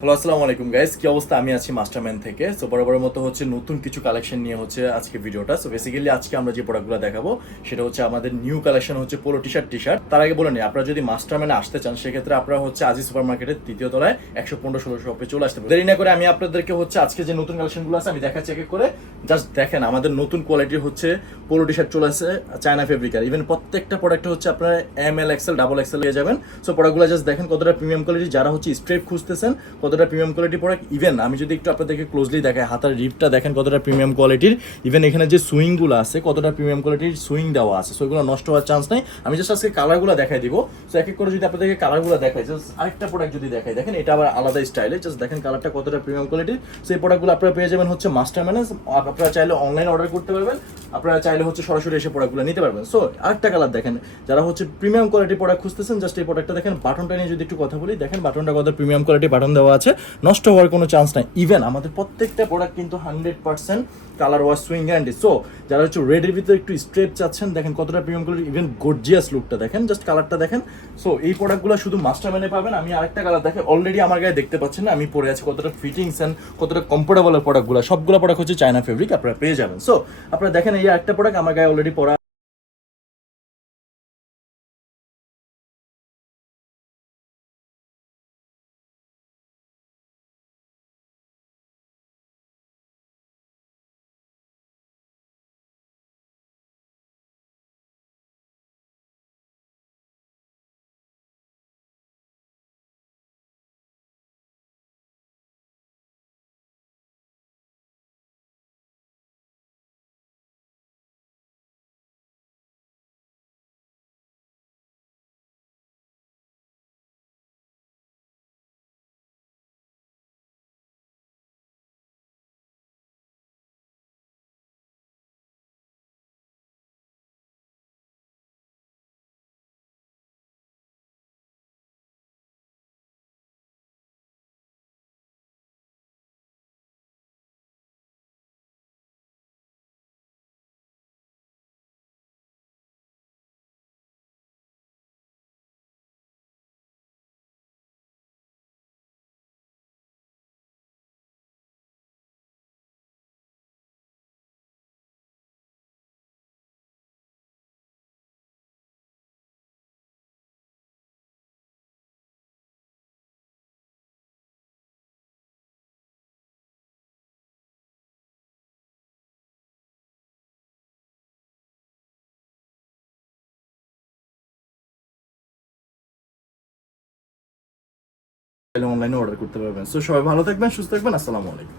Hello, আসসালামু আলাইকুম guys, কি অবস্থা? আমি আছি মাস্টারম্যান থেকে। সো বরাবরের মতো হচ্ছে নতুন কিছু কালেকশন নিয়ে হচ্ছে আজকে ভিডিওটা। সো বেসিক্যালি আজকে আমরা যে প্রোডাক্টগুলো দেখাবো সেটা হচ্ছে আমাদের নিউ কালেকশন হচ্ছে পোলো টি শার্ট। তার আগে বলে নিই, আপনারা যদি মাস্টারম্যানে আসতে চান সেক্ষেত্রে আপনারা হচ্ছে আজি সুপার মার্কেটের তৃতীয় তলায় 115-16 শপে চলে আসতে পারেন। দেরি না করে আমি আপনাদেরকে হচ্ছে আজকে যে নতুন কালেকশনগুলো আছে আমি দেখাচ্ছি এক এক করে। জাস্ট দেখেন আমাদের নতুন কোয়ালিটির হচ্ছে পোলো টি শার্ট চলে আসছে চায়না ফেব্রিকার। ইভেন প্রত্যেকটা প্রোডাক্ট হচ্ছে আপনারা ML XL ডাবল এক্সেল পেয়ে যাবেন। সো প্রোডাক্টগুলো জাস্ট দেখেন কতটা প্রিমিয়াম কোয়ালিটি, যারা হচ্ছে স্ট্রেপ খুঁজতেছেন কতটা প্রিমিয়াম কোয়ালিটি প্রোডাক্ট। ইভেন আমি যদি একটু আপনাদেরকে ক্লোজলি দেখাই, হাতার রিপটা দেখেন কতটা প্রিমিয়াম কোয়ালিটির। ইভেন এখানে যে সুইংগুলো আছে কতটা প্রিমিয়াম কোয়ালিটির সুইং দেওয়া আছে। সো এগুলো নষ্ট হওয়ার চান্স নাই। আমি জাস্ট আজকে কালারগুলো দেখাই দিব। সো এক এক করে যদি আপনাদেরকে কালারগুলো দেখাই, জাস্ট আরেকটা প্রোডাক্ট যদি দেখাই, দেখেন এটা আবার আলাদা স্টাইলে। জাস্ট দেখেন কালারটা কতটা প্রিমিয়াম কোয়ালিটির। সো এই প্রোডাক্টগুলো আপনারা পেয়ে যাবেন হচ্ছে মাস্টারম্যানে। আপনারা চাইলে অনলাইন অর্ডার করতে পারবেন, আপনারা চাইলে হচ্ছে সরাসরি এসে প্রোডাক্টগুলো নিতে পারবেন। সো আরেকটা কালার দেখেন, যারা হচ্ছে প্রিমিয়াম কোয়ালিটির প্রোডাক্ট খুঁজতেছেন, জাস্ট এই প্রোডাক্টটা দেখেন। বাটনটা নিয়ে যদি একটু কথা বলি, দেখেন বাটনটা কত প্রিমিয়াম কোয়ালিটির বাটন দেওয়া আছে, নষ্ট হওয়ার কোনো চান্স নাই। ইভেন আমাদের প্রত্যেকটা প্রোডাক্ট কিন্তু 100% colour wash swing guarantee. So যারা হচ্ছে রেডের ভিতরে একটু স্ট্রেপ চাচ্ছেন, দেখেন কতটা প্রিমিয়াম কোয়ালিটি। ইভেন গর্জিয়াস লুকটা দেখেন, জাস্ট কালারটা দেখেন। সো এই প্রোডাক্টগুলো শুধু মাস্টারম্যানে পাবেন। আমি আরেকটা কালার দেখেন, অলরেডি আমার গায়ে দেখতে পাচ্ছেন না আমি পরে আছি, কতটা ফিটিংস অ্যান্ড কতটা কমফোর্টেবল প্রোডাক্টগুলো। সবগুলো প্রোডাক্ট হচ্ছে চায়না ফেব্রিক, আপনারা পেয়ে যাবেন। সো আপনারা দেখেন এই একটা প্রোডাক্ট আমার গায়ে অলরেডি পরা। অনলাইনে অর্ডার করতে পারবেন। সো সবাই ভালো থাকবেন, সুস্থ থাকবেন। আসসালামু আলাইকুম।